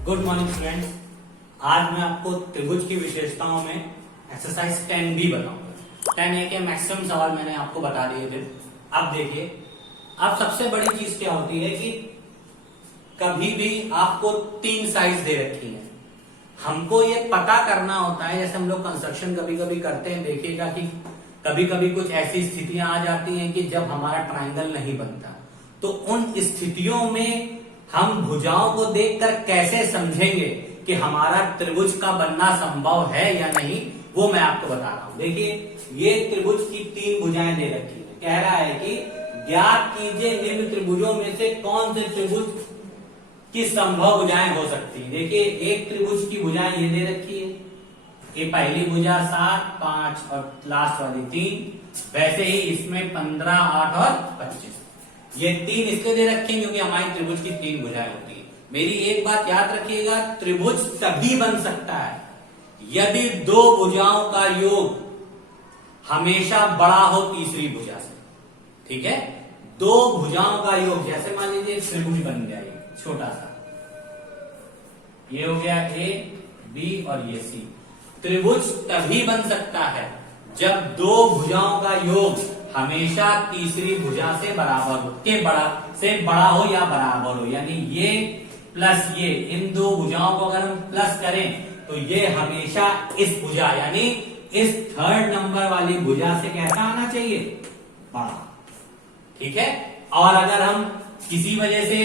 Good morning students. आज मैं आपको त्रिभुज की विशेषताओं में एक्सरसाइज 10B बताऊंगा। 10A के मैक्सिमम सवाल मैंने आपको बता दिए थे। अब देखिए, अब सबसे बड़ी चीज क्या होती है कि कभी भी आपको 3 साइज दे रखी है, हमको ये पता करना होता है। जैसे हम लोग कंस्ट्रक्शन कभी कभी करते हैं, देखिएगा कि कभी कभी कुछ ऐसी स्थितियां आ जाती हैं कि जब हमारा ट्रायंगल नहीं बनता, तो उन स्थितियों में हम भुजाओं को देखकर कैसे समझेंगे कि हमारा त्रिभुज का बनना संभव है या नहीं, वो मैं आपको बता रहा हूं। देखिए, ये त्रिभुज की 3 भुजाएं दे रखी है। कह रहा है कि ज्ञात कीजिए निम्न त्रिभुजों में से कौन से त्रिभुज की संभव भुजाएं हो सकती है। देखिए, एक त्रिभुज की भुजाएं ये दे रखी है, ये पहली भुजा 7, 5 और लास्ट वाली 3। वैसे ही इसमें 15, 8 और 25। ये 3 इसलिए दे रखे हैं क्योंकि हमारी त्रिभुज की 3 भुजाएं होती है। मेरी एक बात याद रखिएगा, त्रिभुज तभी बन सकता है यदि 2 भुजाओं का योग हमेशा बड़ा हो तीसरी भुजा से। ठीक है, 2 भुजाओं का योग, जैसे मान लीजिए त्रिभुज बन गया ये छोटा सा, ये हो गया A, B और ये C। त्रिभुज तभी बन सकता है जब 2 भुजाओं का योग हमेशा तीसरी भुजा से बराबर हो, के बड़ा हो या बराबर हो। यानी ये प्लस ये, इन 2 भुजाओं को अगर हम प्लस करें तो ये हमेशा इस भुजा यानी इस 3rd नंबर वाली भुजा से कैसा आना चाहिए, बड़ा। ठीक है, और अगर हम किसी वजह से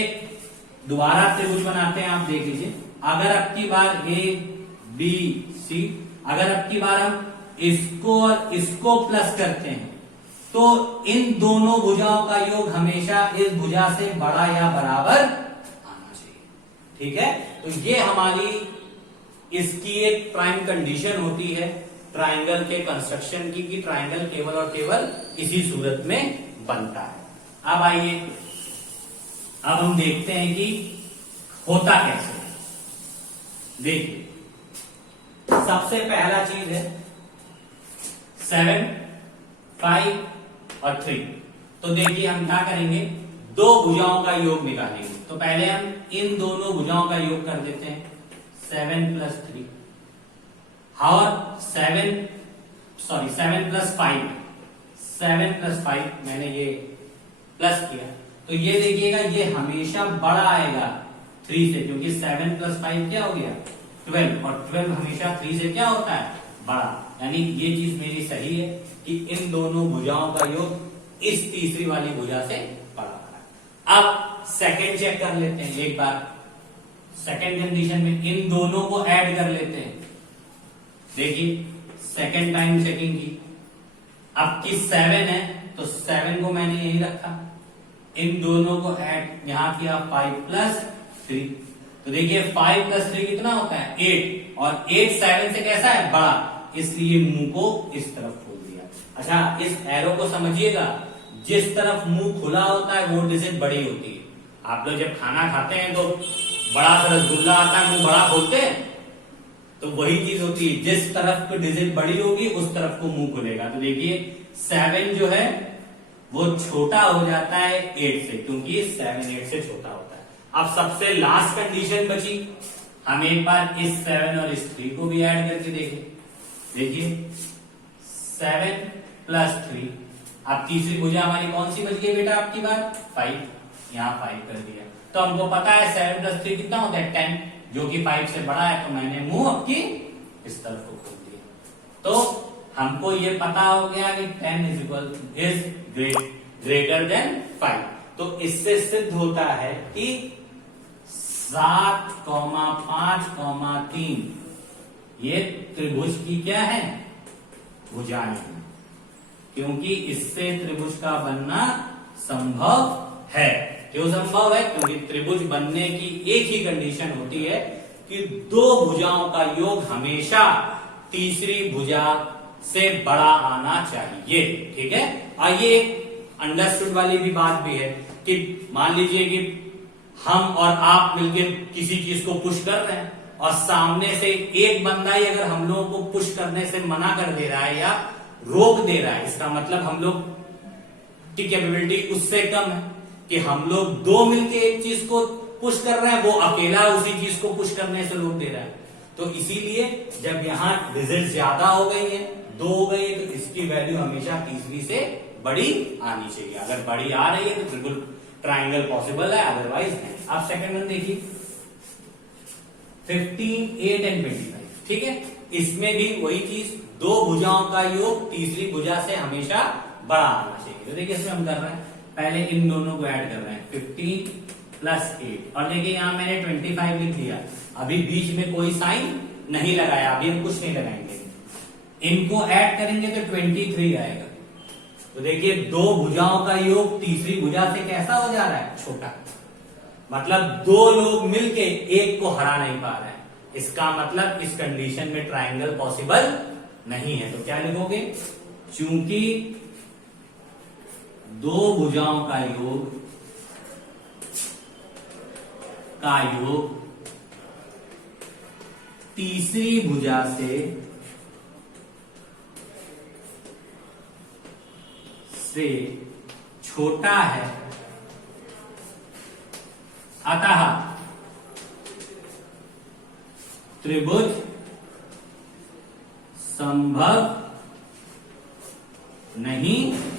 दोबारा त्रिभुज बनाते हैं, आप देख लीजिए, अगर अब की बार A, B, C, अगर अब की बार हम इसको और इसको प्लस करते हैं तो इन दोनों भुजाओं का योग हमेशा इस भुजा से बड़ा या बराबर आना चाहिए। ठीक है, तो ये हमारी इसकी एक प्राइम कंडीशन होती है ट्रायंगल के कंस्ट्रक्शन की, कि ट्रायंगल केवल और केवल इसी सूरत में बनता है। अब आइए, अब हम देखते हैं कि होता कैसे है। देखिए, सबसे पहला चीज है 7, 5 और 3। तो देखिए, हम क्या करेंगे, 2 भुजाओं का योग निकालेंगे। तो पहले हम इन दोनों भुजाओं का योग कर देते हैं, 7 + 3 और 7 + 5, 7 + 5 मैंने ये प्लस किया। तो ये देखिएगा, ये हमेशा बड़ा आएगा 3 से, क्योंकि 7 + 5 क्या हो गया, 12, और 12 हमेशा 3 से क्या होता है, बड़ा। यानी ये चीज मेरी सही है कि इन दोनों भुजाओं का योग इस तीसरी वाली भुजा से बड़ा है। अब सेकंड चेक कर लेते हैं एक बार। सेकंड कंडीशन में इन दोनों को ऐड कर लेते हैं। देखिए, सेकंड टाइम चेकिंग की, अब की 7 है तो 7 को मैंने यही रखा, इन दोनों को ऐड यहां किया, 5 + 3। तो देखिए, 5 + 3 कितना होता है, 8, और 8 7 से कैसा है, बड़ा, इसलिए मुंह को इस तरफ खोल दिया। अच्छा, इस एरो को समझिएगा, जिस तरफ मुंह खुला होता है वो डिजिट बड़ी होती है। आप लोग जब खाना खाते हैं तो बड़ा सा रसगुल्ला आता है, मुंह बड़ा खोलते हैं, तो वही चीज होती है, जिस तरफ की डिजिट बड़ी होगी उस तरफ को मुंह खुलेगा। तो देखिए, 7 जो है वो छोटा हो जाता है 8 से, क्योंकि 7 8 से छोटा होता है। अब सबसे लास्ट कंडीशन बची, हम एक बार इस 7 और इस 3 को भी ऐड करके देखें। देखिए, 7 + 3, अब तीसरी भुजा हमारी कौन सी बच गई बेटा, आपकी बात 5, यहां 5 कर दिया। तो हमको पता है 7 + 3 कितना होता है, 10, जो कि 5 से बड़ा है, तो मैंने मुंह आपकी इस तरफ को खोल दिया। तो हमको ये पता हो गया कि 10 इज ग्रेटर देन 5। तो इससे सिद्ध होता है कि 7, 5, 3 ये त्रिभुज की क्या है, भुजाएं हैं, क्योंकि इससे त्रिभुज का बनना संभव है। क्यों संभव है, क्योंकि त्रिभुज बनने की एक ही कंडीशन होती है कि 2 भुजाओं का योग हमेशा तीसरी भुजा से बड़ा आना चाहिए। ठीक है, और ये अंडरस्टूड वाली भी बात भी है कि मान लीजिए कि हम और आप मिलकर किसी चीज को पुश कर रहे हैं और सामने से एक बंदा ही अगर हम लोगों को पुश करने से मना कर दे रहा है या रोक दे रहा है, इसका मतलब हम लोग की कैपेबिलिटी उससे कम है। कि हम लोग दो मिलके एक चीज को पुश कर रहे हैं, वो अकेला उसी चीज को पुश करने से रोक दे रहा है। तो इसीलिए जब यहाँ रिजल्ट ज्यादा हो गई है, 2 हो गई है, तो इसकी वैल्यू हमेशा तीसरी से बड़ी आनी चाहिए। अगर बड़ी आ रही है तो बिल्कुल ट्राइंगल पॉसिबल है, अदरवाइज नहीं। आप सेकंड वन देखिए, 15, 8 एंड 25। ठीक है, इसमें भी वही चीज, दो भुजाओं का योग तीसरी भुजा से हमेशा बड़ा आना चाहिए। तो देखिए इसमें हम कर रहे हैं, पहले इन दोनों को ऐड कर रहे हैं, 15 प्लस 8, और देखिए यहां मैंने 25 लिख दिया। अभी बीच में कोई साइन नहीं लगाया, अभी हम कुछ नहीं लगाएंगे। इनको ऐड करेंगे तो 23 आएगा। तो देखिए दो भुजाओं का योग तीसरी भुजा से कैसा हो जा रहा है, छोटा। मतलब दो लोग मिलके एक को हरा नहीं पा रहे हैं। इसका मतलब इस कंडीशन में ट्राइंगल पॉसिबल नहीं है। तो क्या लिखोगे, चूंकि दो भुजाओं का योग तीसरी भुजा से छोटा है, अतः त्रिभुज संभव नहीं है।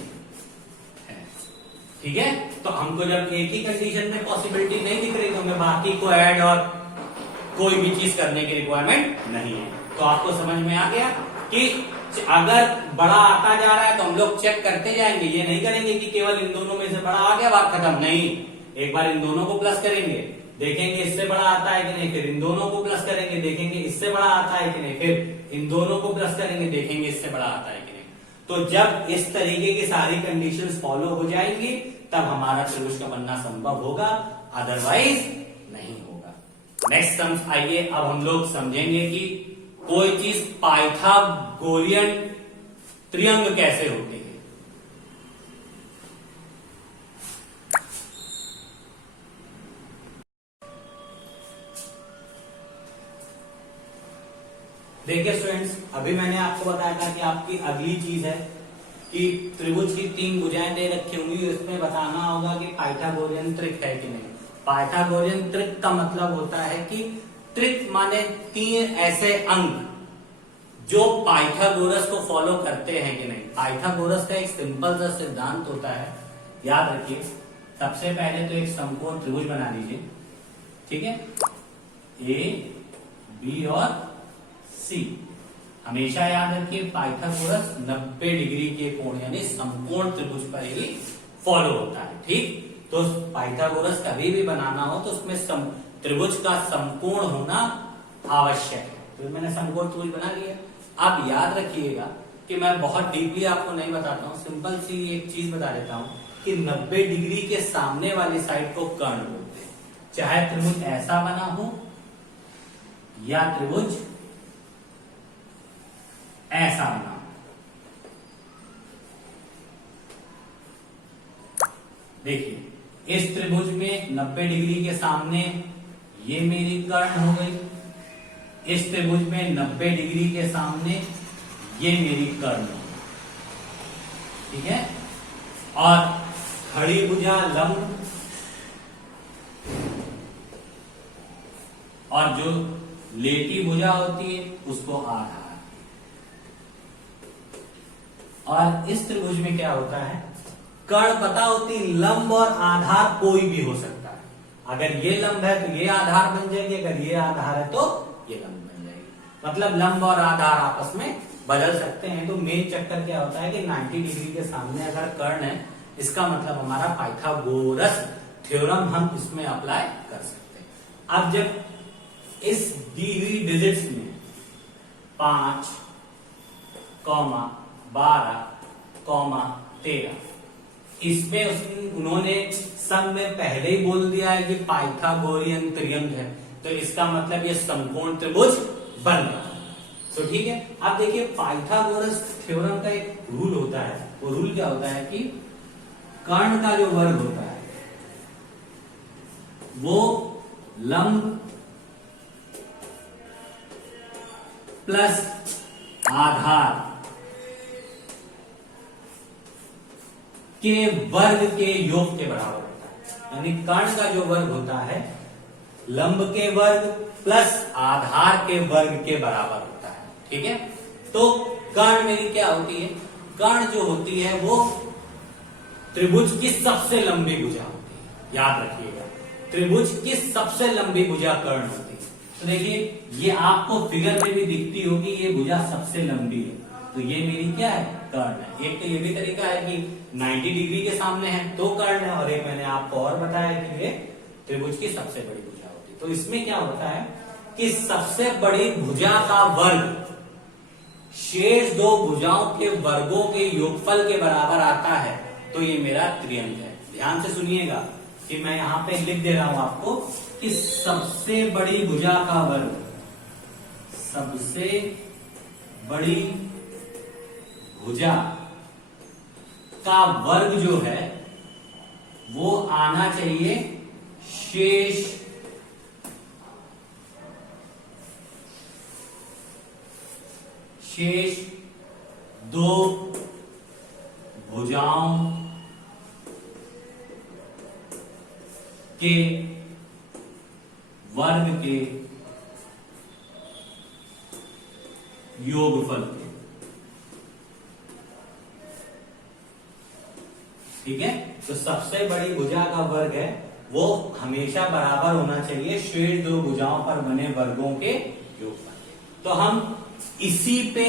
ठीक है, तो हमको जब एक ही कंडीशन में पॉसिबिलिटी नहीं दिख रही तो हमें बाकी को ऐड और कोई भी चीज करने की रिक्वायरमेंट नहीं है। तो आपको समझ में आ गया कि अगर बड़ा आता जा रहा है तो हम लोग चेक करते जाएंगे, ये नहीं करेंगे कि केवल इन दोनों में से बड़ा आ गया बात खत्म। नहीं, एक बार इन दोनों को प्लस करेंगे, देखेंगे इससे बड़ा आता है कि नहीं, फिर इन दोनों को प्लस करेंगे, देखेंगे इससे बड़ा आता है कि नहीं, फिर इन दोनों को प्लस करेंगे, देखेंगे इससे बड़ा आता है कि नहीं। तो जब इस तरीके की सारी कंडीशंस फॉलो हो जाएंगी तब हमारा त्रिभुज का बनना संभव होगा, अदरवाइज नहीं होगा। नेक्स्ट सम आइए, अब हम लोग समझेंगे कि कोई चीज पाइथागोरियन त्रिअंग कैसे होती है। देखिए स्टूडेंट्स, अभी मैंने आपको बताया था कि आपकी अगली चीज है कि त्रिभुज की 3 भुजाएं दे रखी होंगी, उसमें बताना होगा कि पाइथागोरियन त्रिक है कि नहीं। पाइथागोरियन त्रिक का मतलब होता है कि त्रिक माने 3 ऐसे अंक जो पाइथागोरस को फॉलो करते हैं कि नहीं। पाइथागोरस का एक सिंपल सा सिद्धांत होता है, याद रखिए। सबसे पहले तो एक समकोण त्रिभुज बना लीजिए, ठीक है, ए, बी और सी। हमेशा याद रखिए पाइथागोरस 90 डिग्री के कोण यानी समकोण त्रिभुज पर ही फॉलो होता है। ठीक, तो पाइथागोरस कभी भी बनाना हो तो उसमें त्रिभुज का समकोण होना आवश्यक है। तो मैंने समकोण त्रिभुज बना लिया। अब याद रखिएगा कि मैं बहुत डीपली आपको नहीं बताता हूं, सिंपल सी एक चीज बता देता हूं कि 90 डिग्री के सामने वाली साइड को कर्ण बोलते हैं। चाहे त्रिभुज ऐसा बना हो या त्रिभुज ऐसा बना हो। देखिए इस त्रिभुज में 90 डिग्री के सामने ये मेरी कर्ण हो गई, इस त्रिभुज में 90 डिग्री के सामने ये मेरी कर्ण हो गई। ठीक है, और खड़ी भुजा लंब और जो लेटी भुजा होती है उसको आधार। और इस त्रिभुज में क्या होता है, कर्ण पता होती, लंब और आधार कोई भी हो सकता है। अगर ये लंब है तो ये आधार बन जाएगी, अगर ये आधार है तो ये लंब बन जाएगी। मतलब लंब और आधार आपस में बदल सकते हैं। तो मेन चक्कर क्या होता है कि 90 डिग्री के सामने अगर कर्ण है, इसका मतलब हमारा पाइथागोरस थ्योरम हम इसमें अप्लाई कर सकते हैं। अब जब इस दी हुई डिजिट्स में 5, 12, 13 इसमें उन्होंने सम में पहले ही बोल दिया है कि पाइथागोरियन त्रिअंग है, तो इसका मतलब ये समकोण त्रिभुज बन रहा है। तो ठीक है, अब देखिए पाइथागोरस थ्योरम का एक रूल होता है। वो रूल क्या होता है कि कर्ण का जो वर्ग होता है वो लंब प्लस आधार के वर्ग के योग के बराबर होता है। यानी कर्ण का जो वर्ग होता है लंब के वर्ग प्लस आधार के वर्ग के बराबर होता है। ठीक है, तो कर्ण मेरी क्या होती है, कर्ण जो होती है वो त्रिभुज की सबसे लंबी भुजा होती है। याद रखिएगा, त्रिभुज की सबसे लंबी भुजा कर्ण होती है। तो देखिए ये आपको फिगर में भी दिखती होगी, ये भुजा सबसे लंबी है, तो ये मेरी क्या है, कर्ण है। एक तो ये भी तरीका है कि 90 डिग्री के सामने है तो कर्ण है, और एक मैंने आपको और बताया कि ये त्रिभुज की सबसे बड़ी भुजा होती है। तो इसमें क्या होता है कि सबसे बड़ी भुजा का वर्ग शेष दो भुजाओं के वर्गों के योगफल के बराबर आता है, तो ये मेरा त्रिअंक है। ध्यान से सुनिएगा कि मैं यहां पे लिख दे रहा हूं आपको कि सबसे बड़ी भुजा का वर्ग, सबसे बड़ी भुजा का वर्ग जो है वो आना चाहिए शेष दो भुजाओं के वर्ग के योगफल के। ठीक है, तो सबसे बड़ी भुजा का वर्ग है वो हमेशा बराबर होना चाहिए शेष दो भुजाओं पर बने वर्गों के योगफल। तो हम इसी पे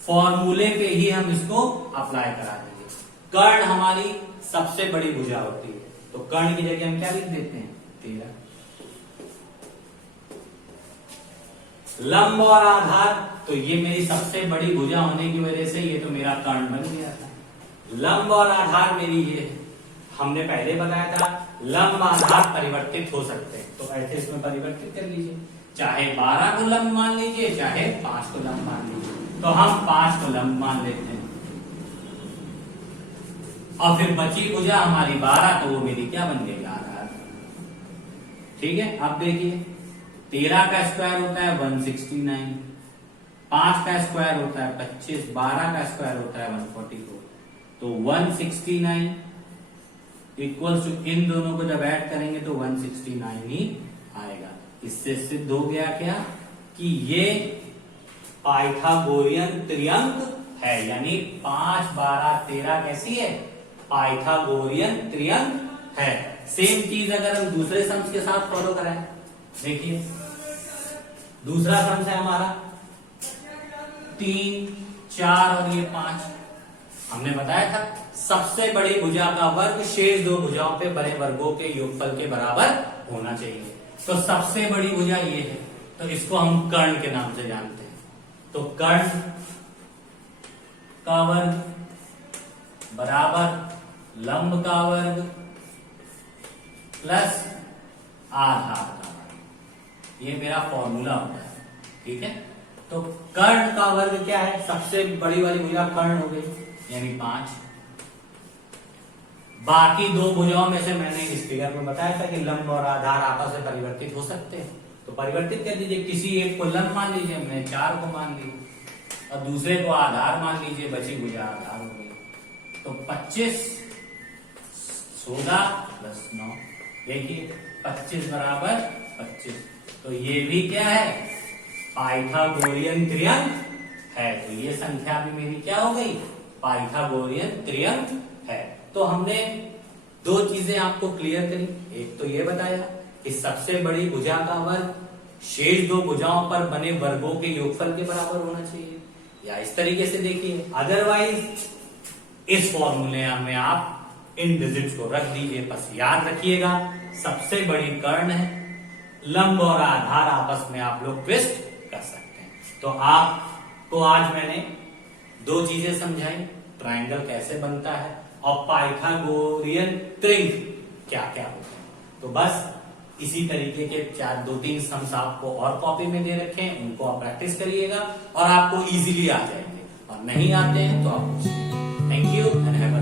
फॉर्मूले पे ही हम इसको अप्लाई करा देंगे। कर्ण हमारी सबसे बड़ी भुजा होती है, तो कर्ण की जगह हम क्या लिख देते हैं, 13। लंब और आधार, तो ये मेरी सबसे बड़ी भुजा होने की वजह से ये तो मेरा कर्ण बन गया था। लंब और आधार मेरी ये है, हमने पहले बताया था लंब आधार परिवर्तित हो सकते हैं, तो ऐसे इसमें परिवर्तित कर लीजिए, चाहे 12 को लंब मान लीजिए चाहे 5 को लंब मान लीजिए। तो हम 5 को लंब मान लेते हैं, और फिर बची भुजा हमारी 12, तो वो मेरी क्या बन गई, आधार। ठीक है, अब देखिए 13 का स्क्वायर होता है 169, 5 का स्क्वायर होता है 25, 12 का स्क्वायर होता है 144, तो 169 इक्वल्स टू इन दोनों को जब ऐड करेंगे तो 169 ही आएगा। इससे सिद्ध हो गया क्या कि ये पाइथागोरियन त्रिअंक है, यानी 5, 12, 13 कैसी है, पाइथागोरियन त्रिअंक है। सेम चीज अगर हम दूसरे सम्स के साथ फॉलो कराएं, देखिए दूसरा सम्स है हमारा 3, 4 और ये 5। हमने बताया था सबसे बड़ी भुजा का वर्ग शेष दो भुजाओं पे बने वर्गों के योगफल के बराबर होना चाहिए। तो सबसे बड़ी भुजा ये है, तो इसको हम कर्ण के नाम से जानते हैं। तो कर्ण का वर्ग बराबर लंब का वर्ग प्लस आधार का वर्ग, ये मेरा फॉर्मूला होता है। ठीक है, तो कर्ण का वर्ग क्या है, सबसे बड़ी वाली भुजा कर्ण हो गई यानी 5। बाकी दो भुजाओं में से मैंने इस फिगर में बताया था कि लंब और आधार आपस में परिवर्तित हो सकते हैं, तो परिवर्तित कर दीजिए, किसी एक को लंब मान लीजिए, मैं 4 को मान ली, और दूसरे को आधार मान लीजिए, बची भुजा आधार हो गई। तो 25 16 प्लस 9, देखिए 25 बराबर 25, तो ये भी क्या है, पाइथागोरियन त्रिअंक है। तो ये संख्या भी मेरी क्या हो गई, पाइथागोरियन त्रिअंक है। तो हमने दो चीजें आपको क्लियर करी, एक तो ये बताया कि सबसे बड़ी भुजा का वर्ग शेष दो भुजाओं पर बने वर्गों के योगफल के बराबर होना चाहिए, या इस तरीके से देखिए, अदरवाइज इस फॉर्मूले में आप इन डिजिट्स को रख दीजिए। बस याद रखिएगा सबसे बड़ी कर्ण है, लंब और आधार आपस में आप लोग ट्विस्ट कर सकते हैं। तो आपको आज मैंने दो चीजें समझाई, ट्रायंगल कैसे बनता है और पाइथागोरियन त्रिअंक क्या क्या होता है। तो बस इसी तरीके के 2-3 सम्स आपको और कॉपी में दे रखे हैं, उनको आप प्रैक्टिस करिएगा और आपको इजीली आ जाएंगे, और नहीं आते हैं तो आप पूछिए। Thank you and have a